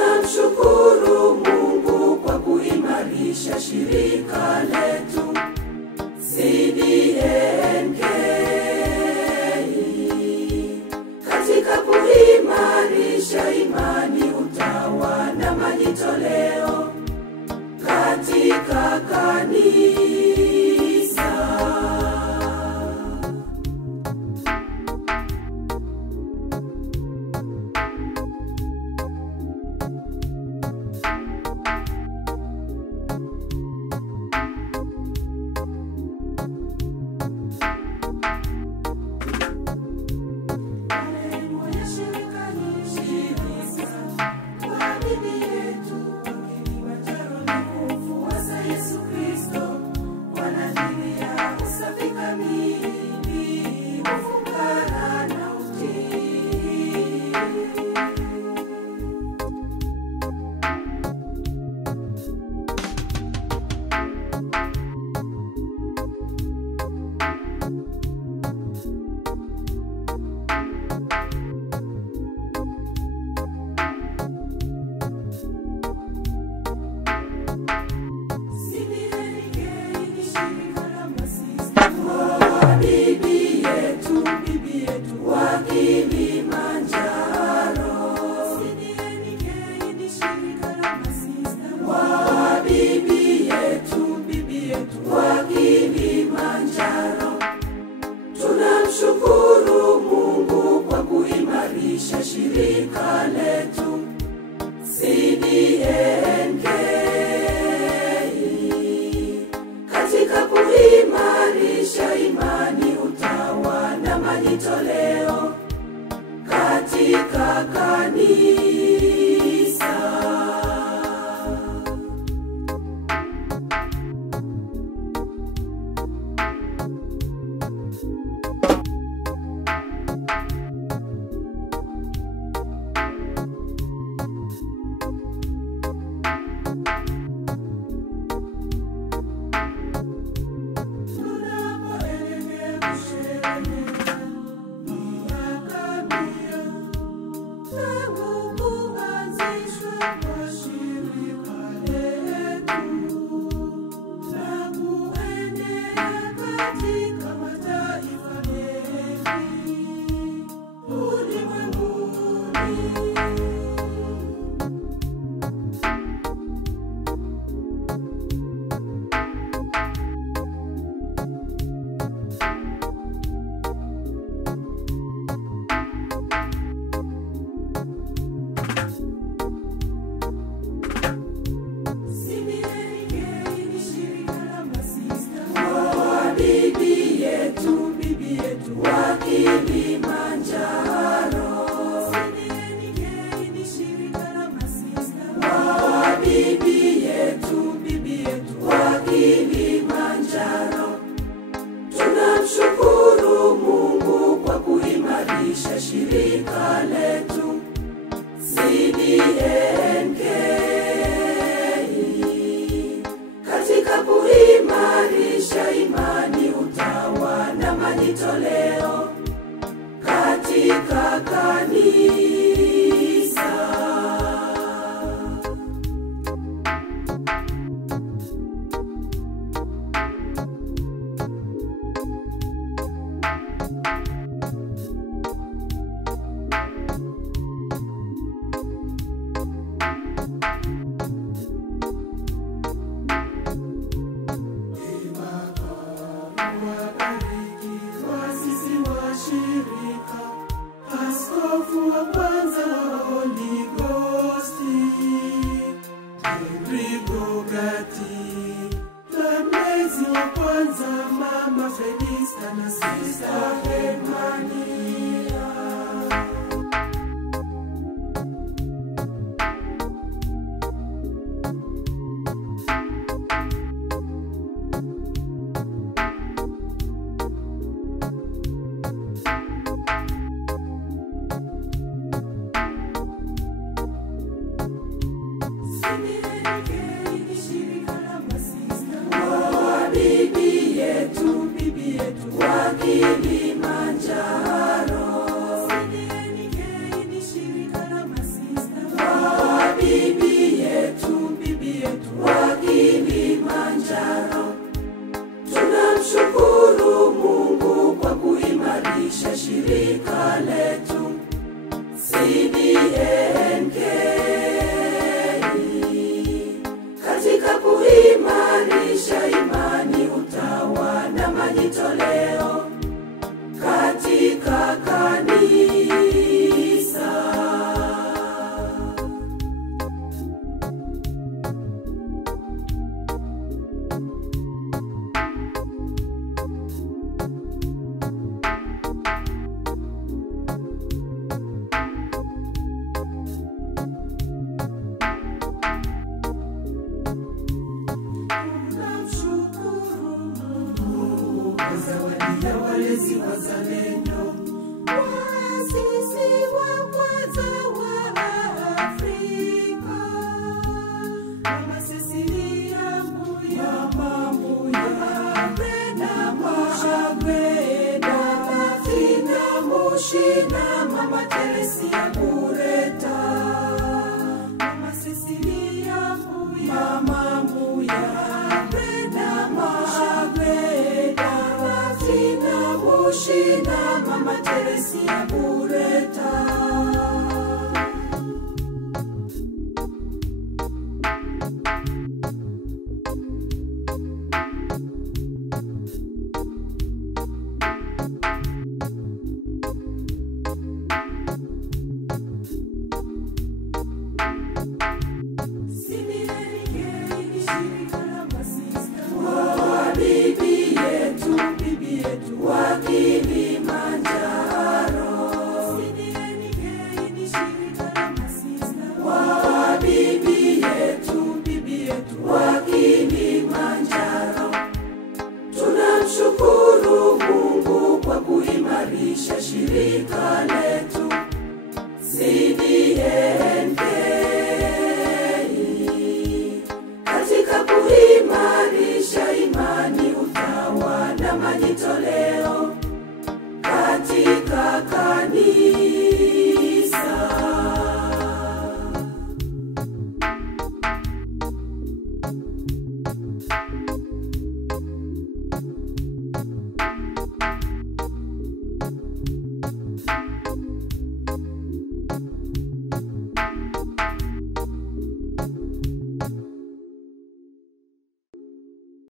Tunamshukuru Mungu kwa kuimarisha shirika letu CDNK. Katika kuimarisha imani, utawa na majitoleo katika kanisa. Tunamshukuru Mungu kwa kuimarisha shirika letu CDNK. Katika kuimarisha imani, utawa na majitoleo katika kanisa. Tunamshukuru Mungu kwa kuimarisha shirika letu CDNK. Katika kuimarisha imani, utawa na majitoleo katika kanisa. Wabariki waasisi wa shirika, askofu wa letu CDNK. Katika kuimarisha imani, utawa na majitoleo katika kanisa. Zawadi ya walezi wazalendo, waasisi wa kwanza wa Afrika, Mama Cecilia Mbuya, Mama Brenda Tina Mushina, Mama Teresia Bureta, Mama Cecilia Mbuya, Mama Brenda Tina Mushina, Mama Teresia Bureta. Wa Kilimanjaro, CDNK ni shirika la masista wa bibi yetu wa Kilimanjaro. Tunamshukuru Mungu kwa kuimarisha shirika letu CDNK. Katika kuimarisha imani, utawa na majitoleo